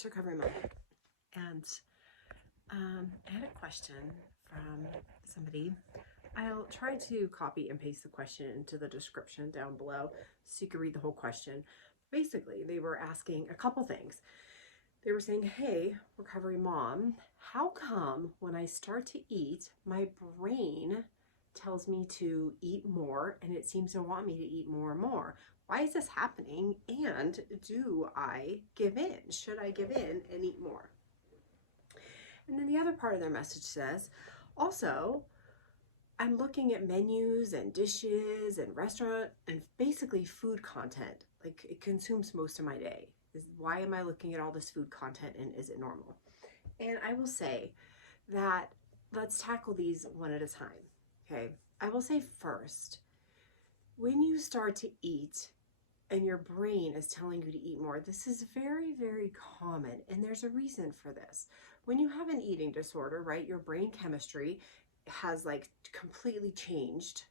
It's Recovery Month, and I had a question from somebody. I'll try to copy and paste the question into the description down below so you can read the whole question. Basically, they were asking a couple things. They were saying, hey, Recovery Mom, how come when I start to eat, my brain tells me to eat more and it seems to want me to eat more and more? Why is this happening? And do I give in? Should I give in and eat more? And then the other part of their message says, also, I'm looking at menus and dishes and restaurant and basically food content. Like, it consumes most of my day. Why am I looking at all this food content, and is it normal? And I will say that let's tackle these one at a time. Okay. I will say first, when you start to eat and your brain is telling you to eat more, this is very, very common. And there's a reason for this. When you have an eating disorder, right, your brain chemistry has like completely changed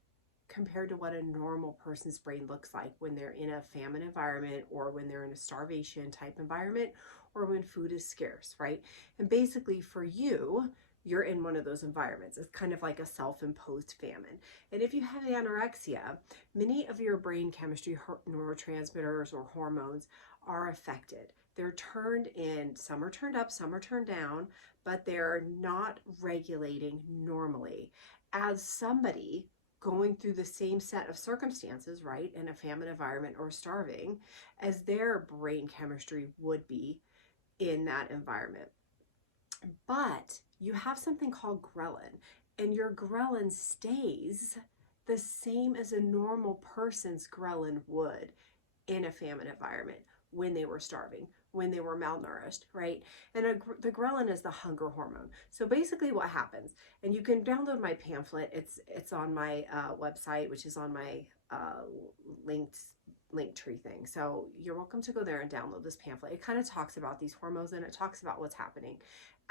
compared to what a normal person's brain looks like when they're in a famine environment or when they're in a starvation type environment or when food is scarce, right? And basically for you, you're in one of those environments. It's kind of like a self-imposed famine. And if you have anorexia, many of your brain chemistry neurotransmitters or hormones are affected. They're turned in, some are turned up, some are turned down, but they're not regulating normally. As somebody going through the same set of circumstances, right, in a famine environment or starving, as their brain chemistry would be in that environment. But you have something called ghrelin, and your ghrelin stays the same as a normal person's ghrelin would in a famine environment when they were starving, when they were malnourished, right? And the ghrelin is the hunger hormone. So basically what happens, and you can download my pamphlet, it's on my website, which is on my link tree thing. So you're welcome to go there and download this pamphlet. It kind of talks about these hormones and it talks about what's happening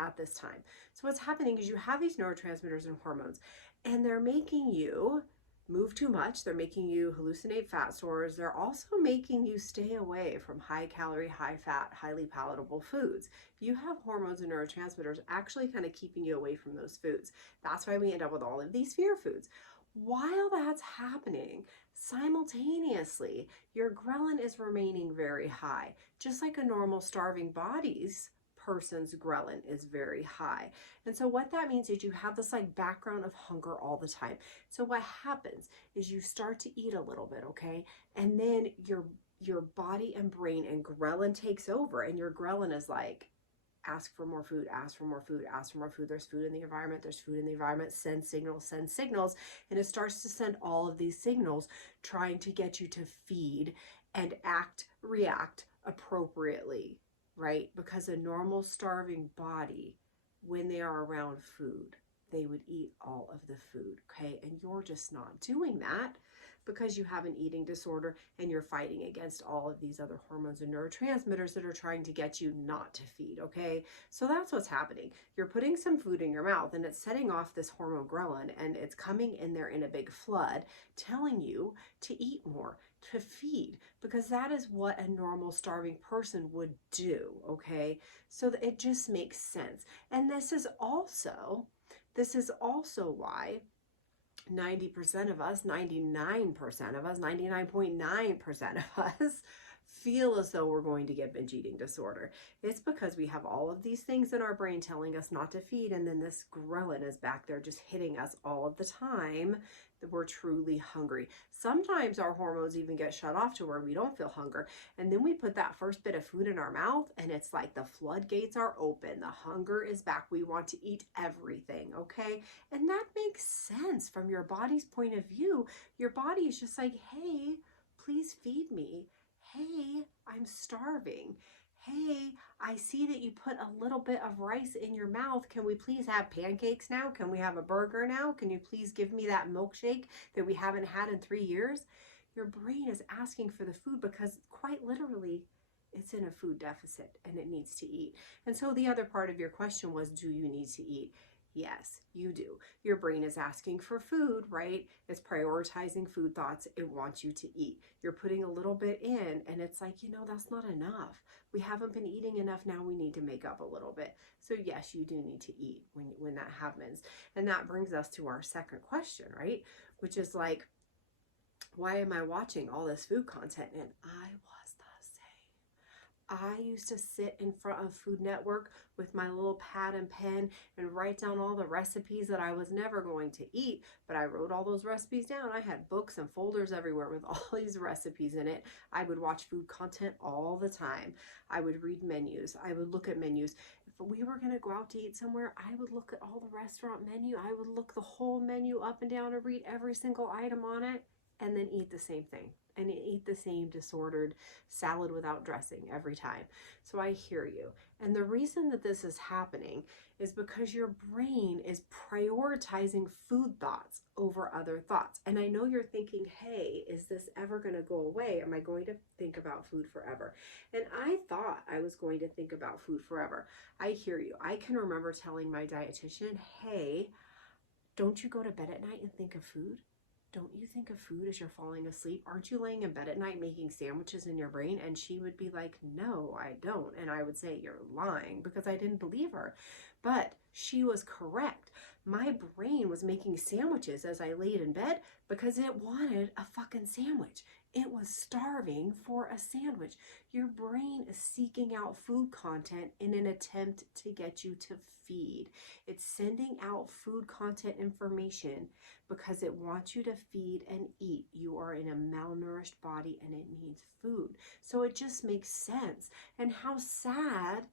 at this time. So what's happening is you have these neurotransmitters and hormones, and they're making you move too much. They're making you hallucinate fat stores. They're also making you stay away from high calorie, high fat, highly palatable foods. You have hormones and neurotransmitters actually kind of keeping you away from those foods. That's why we end up with all of these fear foods. While that's happening, simultaneously, your ghrelin is remaining very high, just like a normal starving person's ghrelin is very high. And so what that means is you have this like background of hunger all the time. So what happens is you start to eat a little bit, okay? And then your body and brain and ghrelin takes over, and your ghrelin is like, ask for more food, ask for more food, ask for more food. There's food in the environment, there's food in the environment, send signals, and it starts to send all of these signals trying to get you to feed and react appropriately, right? Because a normal starving body, when they are around food, they would eat all of the food, okay? And you're just not doing that because you have an eating disorder and you're fighting against all of these other hormones and neurotransmitters that are trying to get you not to feed, okay? So that's what's happening. You're putting some food in your mouth and it's setting off this hormone ghrelin, and it's coming in there in a big flood telling you to eat more, to feed, because that is what a normal starving person would do, okay? So it just makes sense. And this is also why 90% of us, 99% of us, 99.9% of us feel as though we're going to get binge eating disorder. It's because we have all of these things in our brain telling us not to feed, and then this ghrelin is back there just hitting us all of the time that we're truly hungry. Sometimes our hormones even get shut off to where we don't feel hunger, and then we put that first bit of food in our mouth and it's like the floodgates are open. The hunger is back. We want to eat everything, okay? And that makes sense from your body's point of view. Your body is just like, hey, please feed me. Hey, I'm starving. Hey, I see that you put a little bit of rice in your mouth. Can we please have pancakes now? Can we have a burger now? Can you please give me that milkshake that we haven't had in 3 years? Your brain is asking for the food because quite literally it's in a food deficit and it needs to eat. And so the other part of your question was, do you need to eat? Yes, you do. Your brain is asking for food, right? It's prioritizing food thoughts. It wants you to eat. You're putting a little bit in, and it's like, that's not enough. We haven't been eating enough. Now we need to make up a little bit. So yes, you do need to eat when that happens. And that brings us to our second question, right? Which is like, why am I watching all this food content? And I was the same. I used to sit in front of Food Network with my little pad and pen and write down all the recipes that I was never going to eat, but I wrote all those recipes down. I had books and folders everywhere with all these recipes in it. I would watch food content all the time. I would read menus. I would look at menus. If we were going to go out to eat somewhere, I would look at all the restaurant menu. I would look the whole menu up and down and read every single item on it, and then eat the same thing and eat the same disordered salad without dressing every time. So I hear you. And the reason that this is happening is because your brain is prioritizing food thoughts over other thoughts. And I know you're thinking, hey, is this ever going to go away? Am I going to think about food forever? And I thought I was going to think about food forever. I hear you. I can remember telling my dietitian, hey, don't you go to bed at night and think of food? Don't you think of food as you're falling asleep? Aren't you laying in bed at night making sandwiches in your brain? And she would be like, no, I don't. And I would say, you're lying, because I didn't believe her. But she was correct. My brain was making sandwiches as I laid in bed because it wanted a fucking sandwich. It was starving for a sandwich. Your brain is seeking out food content in an attempt to get you to feed. It's sending out food content information because it wants you to feed and eat. You are in a malnourished body and it needs food. So it just makes sense. And how sad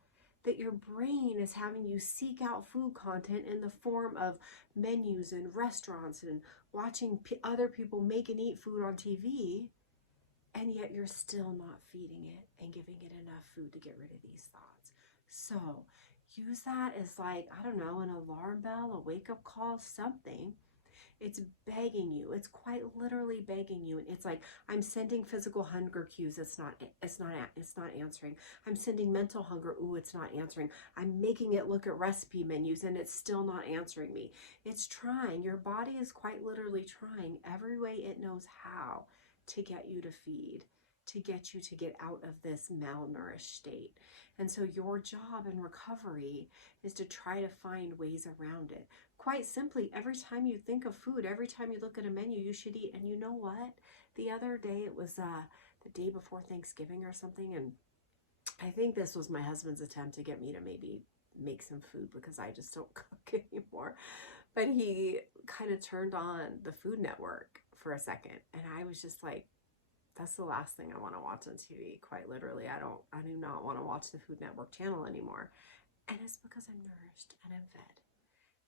that your brain is having you seek out food content in the form of menus and restaurants and watching other people make and eat food on TV, and yet you're still not feeding it and giving it enough food to get rid of these thoughts. So use that as like, I don't know, an alarm bell, a wake-up call, something. It's begging you. It's quite literally begging you. And it's like, I'm sending physical hunger cues. It's not answering. I'm sending mental hunger. Ooh, it's not answering. I'm making it look at recipe menus and it's still not answering me. It's trying. Your body is quite literally trying every way it knows how to get you to feed, to get you to get out of this malnourished state. And so your job in recovery is to try to find ways around it. Quite simply, every time you think of food, every time you look at a menu, you should eat. And you know what? The other day, it was the day before Thanksgiving or something, and I think this was my husband's attempt to get me to maybe make some food because I just don't cook anymore. But he kind of turned on the Food Network for a second, and I was just like, that's the last thing I want to watch on TV. Quite literally, I do not want to watch the Food Network channel anymore. And it's because I'm nourished and I'm fed.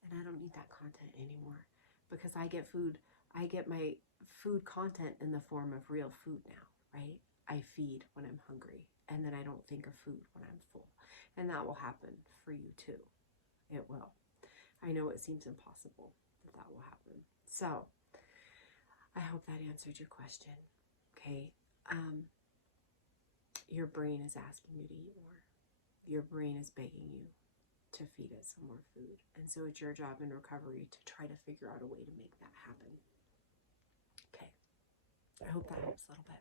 And I don't need that content anymore because I get my food content in the form of real food now, right? I feed when I'm hungry, and then I don't think of food when I'm full. And that will happen for you too. It will. I know it seems impossible that will happen. So I hope that answered your question. Okay. Your brain is asking you to eat more. Your brain is begging you to feed it some more food. And so it's your job in recovery to try to figure out a way to make that happen. Okay. I hope that helps a little bit.